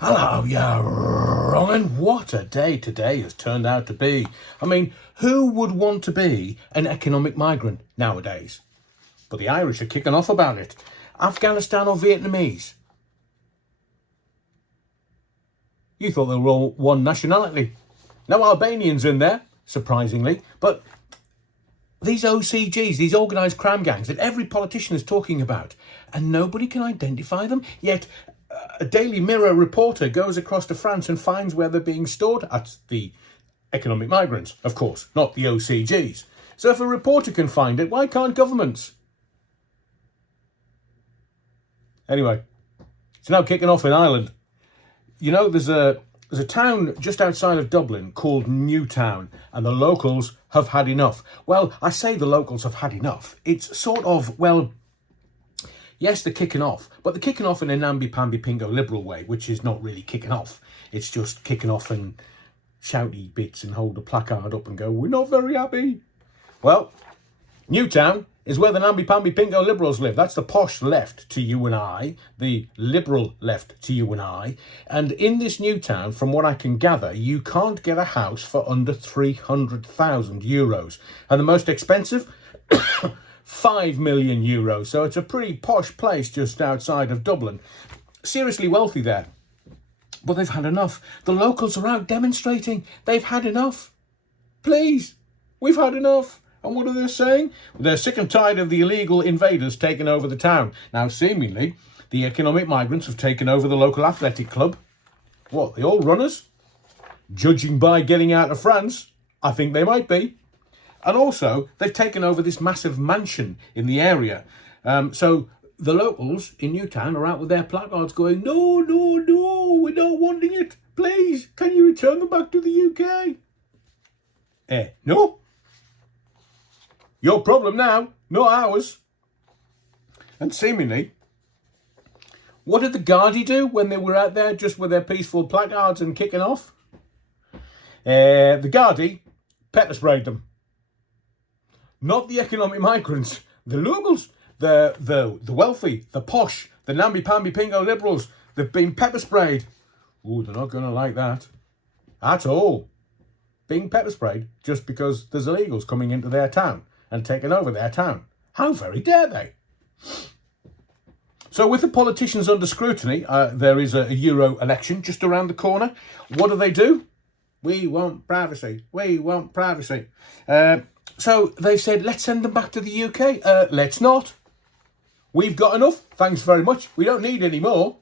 Hello, yeah, wrong. And what a day today has turned out to be. I mean, who would want to be an economic migrant nowadays? But the Irish are kicking off about it. Afghanistan or Vietnamese? You thought they were all one nationality. No Albanians in there, surprisingly. But these OCGs, these organised crime gangs that every politician is talking about, and nobody can identify them, yet a Daily Mirror reporter goes across to France and finds where they're being stored. That's the economic migrants, of course, not the OCGs. So if a reporter can find it, why can't governments? Anyway, it's now kicking off in Ireland. You know, there's a town just outside of Dublin called Newtown, and the locals have had enough. Well, I say the locals have had enough. It's sort of, well, yes, they're kicking off, but they're kicking off in a namby-pamby-pingo liberal way, which is not really kicking off. It's just kicking off and shouty bits and hold a placard up and go, we're not very happy. Well, Newtown is where the namby-pamby-pingo liberals live. That's the posh left to you and I, the liberal left to you and I. And in this new town, from what I can gather, you can't get a house for under €300,000. And the most expensive, €5 million. So it's a pretty posh place just outside of Dublin. Seriously wealthy there. But they've had enough. The locals are out demonstrating. They've had enough. Please, we've had enough. And what are they saying? They're sick and tired of the illegal invaders taking over the town. Now, seemingly, the economic migrants have taken over the local athletic club. What, they all runners? Judging by getting out of France, I think they might be. And also, they've taken over this massive mansion in the area. So the locals in Newtown are out with their placards going, no, no, no, we're not wanting it. Please, can you return them back to the UK? No. Your problem now, not ours. And seemingly, what did the Gardaí do when they were out there just with their peaceful placards and kicking off? The Gardaí pepper sprayed them. Not the economic migrants, the locals, the wealthy, the posh, the namby-pamby-pingo liberals. They've been pepper sprayed. Ooh, they're not going to like that at all. Being pepper sprayed just because there's illegals coming into their town and taking over their town. How very dare they? So with the politicians under scrutiny, there is a Euro election just around the corner. What do? We want privacy. We want privacy. So they said, let's send them back to the UK. Let's not. We've got enough. Thanks very much. We don't need any more.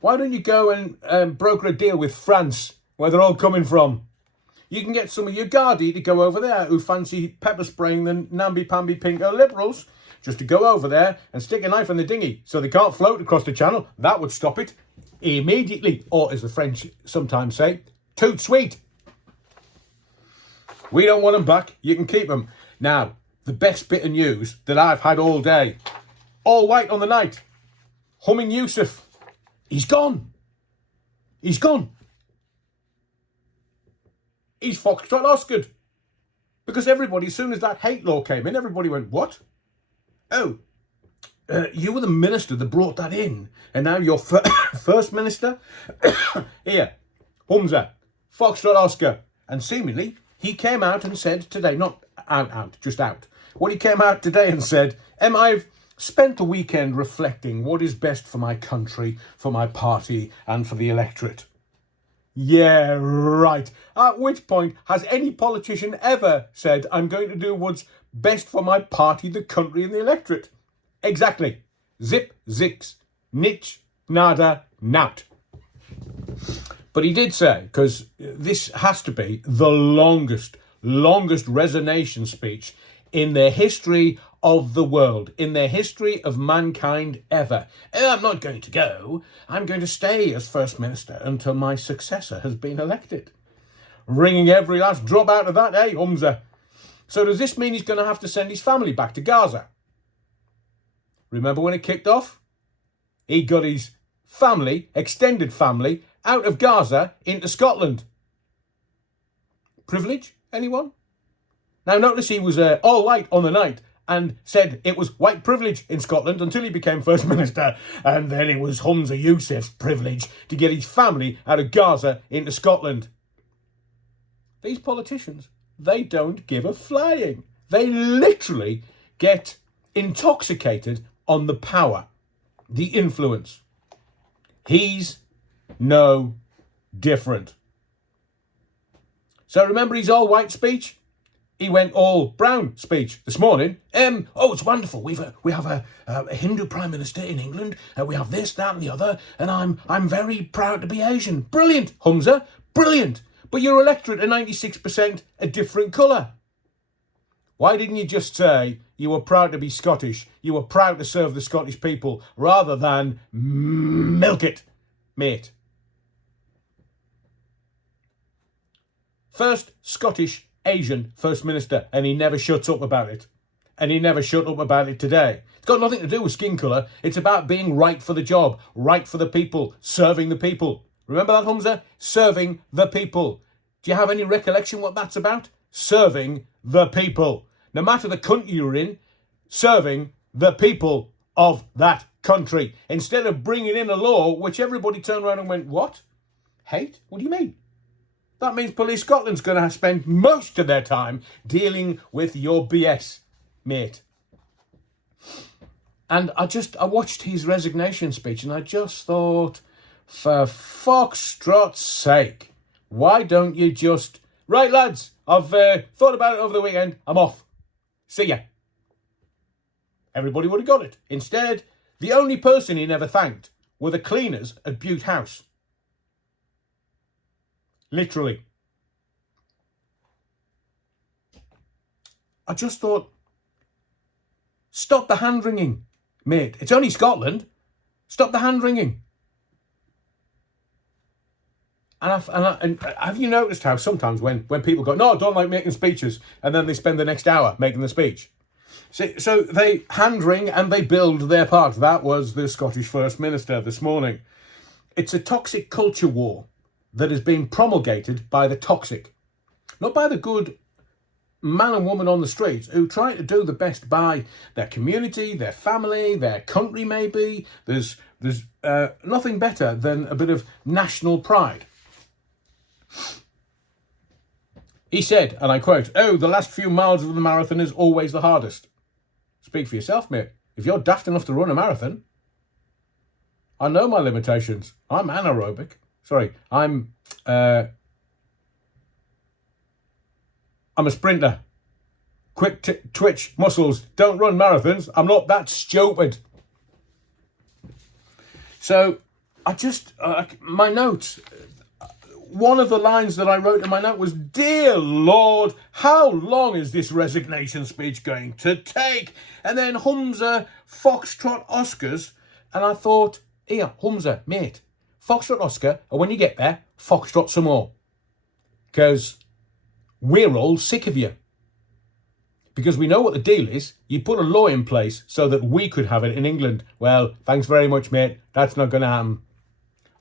Why don't you go and broker a deal with France, where they're all coming from? You can get some of your Gardaí to go over there who fancy pepper spraying the namby-pamby-pingo liberals, just to go over there and stick a knife in the dinghy so they can't float across the channel. That would stop it immediately. Or, as the French sometimes say, tout sweet. We don't want them back. You can keep them. Now, the best bit of news that I've had all day. All white on the night. Humza Yousaf. He's gone. He's gone. He's Foxtrot Oscared. Because everybody, as soon as that hate law came in, everybody went, what? Oh, you were the minister that brought that in. And now you're first minister? Here, Humza, Foxtrot Oscar. And seemingly, he came out and said today, not out, just out. Well, he came out today and said, I've spent the weekend reflecting what is best for my country, for my party, and for the electorate. Yeah, right. At which point has any politician ever said, I'm going to do what's best for my party, the country, and the electorate? Exactly. Zip, zix, nich, nada, nout. But he did say, because this has to be the longest resignation speech in the history of the world, in the history of mankind ever. I'm not going to go. I'm going to stay as First Minister until my successor has been elected. Wringing every last drop out of that, Humza? So does this mean he's going to have to send his family back to Gaza? Remember when it kicked off? He got his family, extended family, out of Gaza into Scotland. Privilege? Anyone? Now notice he was all white on the night and said it was white privilege in Scotland until he became First Minister, and then it was Humza Yousaf's privilege to get his family out of Gaza into Scotland. These politicians, they don't give a flying. They literally get intoxicated on the power, the influence. He's no different. So remember his all white speech? He went all brown speech this morning. Oh, it's wonderful. We have a Hindu Prime Minister in England. We have this, that, and the other. And I'm very proud to be Asian. Brilliant, Humza. Brilliant. But your electorate are 96% a different colour. Why didn't you just say you were proud to be Scottish? You were proud to serve the Scottish people rather than milk it, mate. First Scottish Asian First Minister, and he never shuts up about it. And he never shut up about it today. It's got nothing to do with skin colour. It's about being right for the job, right for the people, serving the people. Remember that, Humza? Serving the people. Do you have any recollection what that's about? Serving the people. No matter the country you're in, serving the people of that country. Instead of bringing in a law which everybody turned around and went, what? Hate? What do you mean? That means Police Scotland's going to spend most of their time dealing with your BS, mate. And I watched his resignation speech and I just thought, for foxtrot's sake, why don't you just... Right, lads, I've thought about it over the weekend. I'm off. See ya. Everybody would have got it. Instead, the only person he never thanked were the cleaners at Bute House. Literally. I just thought, stop the hand-wringing, mate. It's only Scotland. Stop the hand-wringing. And have you noticed how sometimes when people go, no, I don't like making speeches, and then they spend the next hour making the speech. So they hand-wring and they build their part. That was the Scottish First Minister this morning. It's a toxic culture war that is being promulgated by the toxic, not by the good man and woman on the streets who try to do the best by their community, their family, their country maybe. There's nothing better than a bit of national pride. He said, and I quote, "Oh, the last few miles of the marathon is always the hardest." Speak for yourself, mate. If you're daft enough to run a marathon, I know my limitations. I'm anaerobic. Sorry, I'm a sprinter. Quick twitch muscles. Don't run marathons. I'm not that stupid. So I just, my notes, one of the lines that I wrote in my note was, "Dear Lord, how long is this resignation speech going to take?" And then Humza Foxtrot Oscars, and I thought, here, Humza, mate, Foxtrot Oscar, and when you get there, Foxtrot some more. Because we're all sick of you. Because we know what the deal is. You put a law in place so that we could have it in England. Well, thanks very much, mate. That's not going to happen.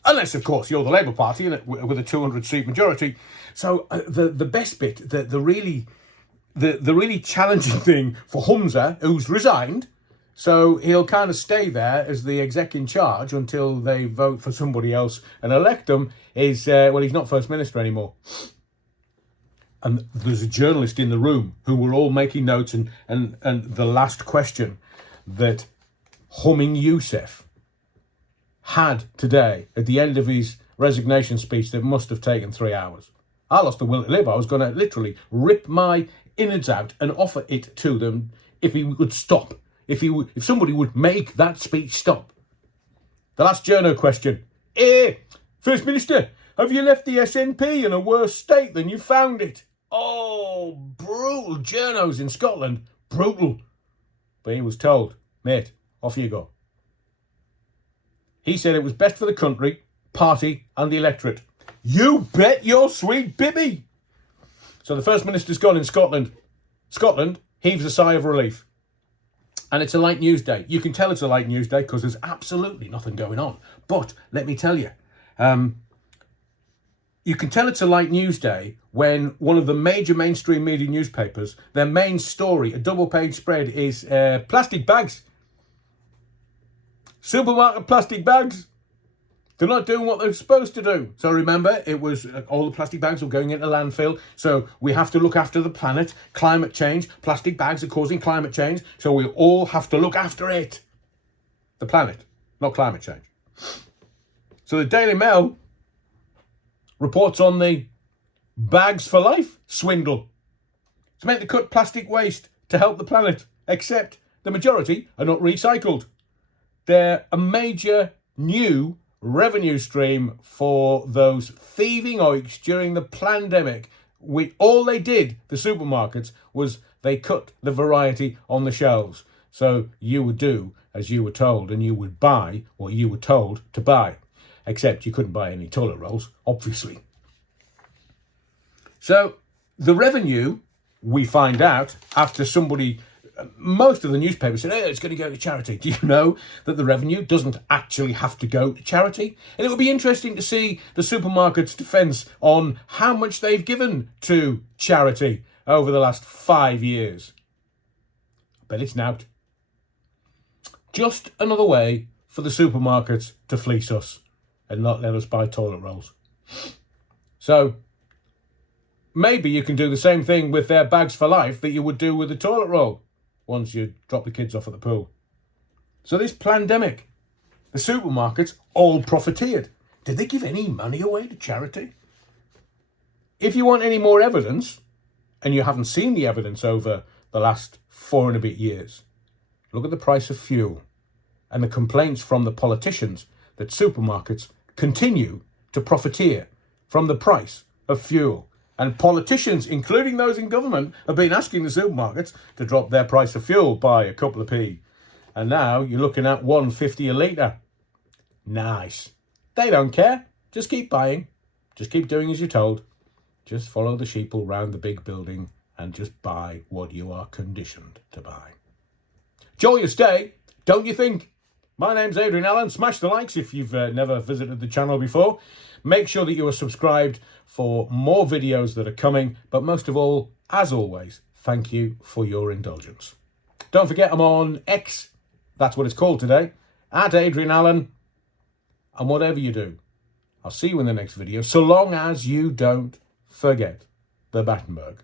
Unless, of course, you're the Labour Party with a 200-seat majority. So the best bit, the really challenging thing for Humza, who's resigned, so he'll kind of stay there as the exec in charge until they vote for somebody else and elect him, is, well, he's not First Minister anymore. And there's a journalist in the room who were all making notes, and the last question that Humza Yousaf had today at the end of his resignation speech that must have taken 3 hours. I lost the will to live. I was going to literally rip my innards out and offer it to them if he would stop. If somebody would make that speech stop. The last journo question. First Minister, have you left the SNP in a worse state than you found it? Oh, brutal journos in Scotland. Brutal. But he was told, mate, off you go. He said it was best for the country, party and the electorate. You bet your sweet bibby. So the First Minister's gone in Scotland. Scotland heaves a sigh of relief. And it's a light news day. You can tell it's a light news day because there's absolutely nothing going on. But let me tell you, You can tell it's a light news day when one of the major mainstream media newspapers, their main story, a double-page spread, is plastic bags. Supermarket plastic bags. They're not doing what they're supposed to do. So remember, it was all the plastic bags were going into landfill. So we have to look after the planet. Climate change. Plastic bags are causing climate change. So we all have to look after it. The planet, not climate change. So the Daily Mail reports on the bags for life swindle. It's meant to cut plastic waste to help the planet, except the majority are not recycled. They're a major new revenue stream for those thieving oiks during the pandemic. All they did, the supermarkets, was they cut the variety on the shelves. So you would do as you were told and you would buy what you were told to buy. Except you couldn't buy any toilet rolls, obviously. So the revenue, we find out after most of the newspapers said, hey, it's going to go to charity. Do you know that the revenue doesn't actually have to go to charity? And it would be interesting to see the supermarket's defence on how much they've given to charity over the last 5 years. But it's out. Just another way for the supermarkets to fleece us and not let us buy toilet rolls. So maybe you can do the same thing with their bags for life that you would do with the toilet roll once you drop the kids off at the pool. So this pandemic, the supermarkets all profiteered. Did they give any money away to charity? If you want any more evidence, and you haven't seen the evidence over the last 4 and a bit years, look at the price of fuel and the complaints from the politicians that supermarkets continue to profiteer from the price of fuel. And politicians, including those in government, have been asking the supermarkets to drop their price of fuel by a couple of p. And now you're looking at $1.50 a litre. Nice. They don't care. Just keep buying. Just keep doing as you're told. Just follow the sheeple round the big building and just buy what you are conditioned to buy. Joyous day, don't you think? My name's Adrian Allen. Smash the likes if you've never visited the channel before. Make sure that you are subscribed for more videos that are coming. But most of all, as always, thank you for your indulgence. Don't forget, I'm on X. That's what it's called today. At Adrian Allen. And whatever you do, I'll see you in the next video. So long as you don't forget the Battenberg.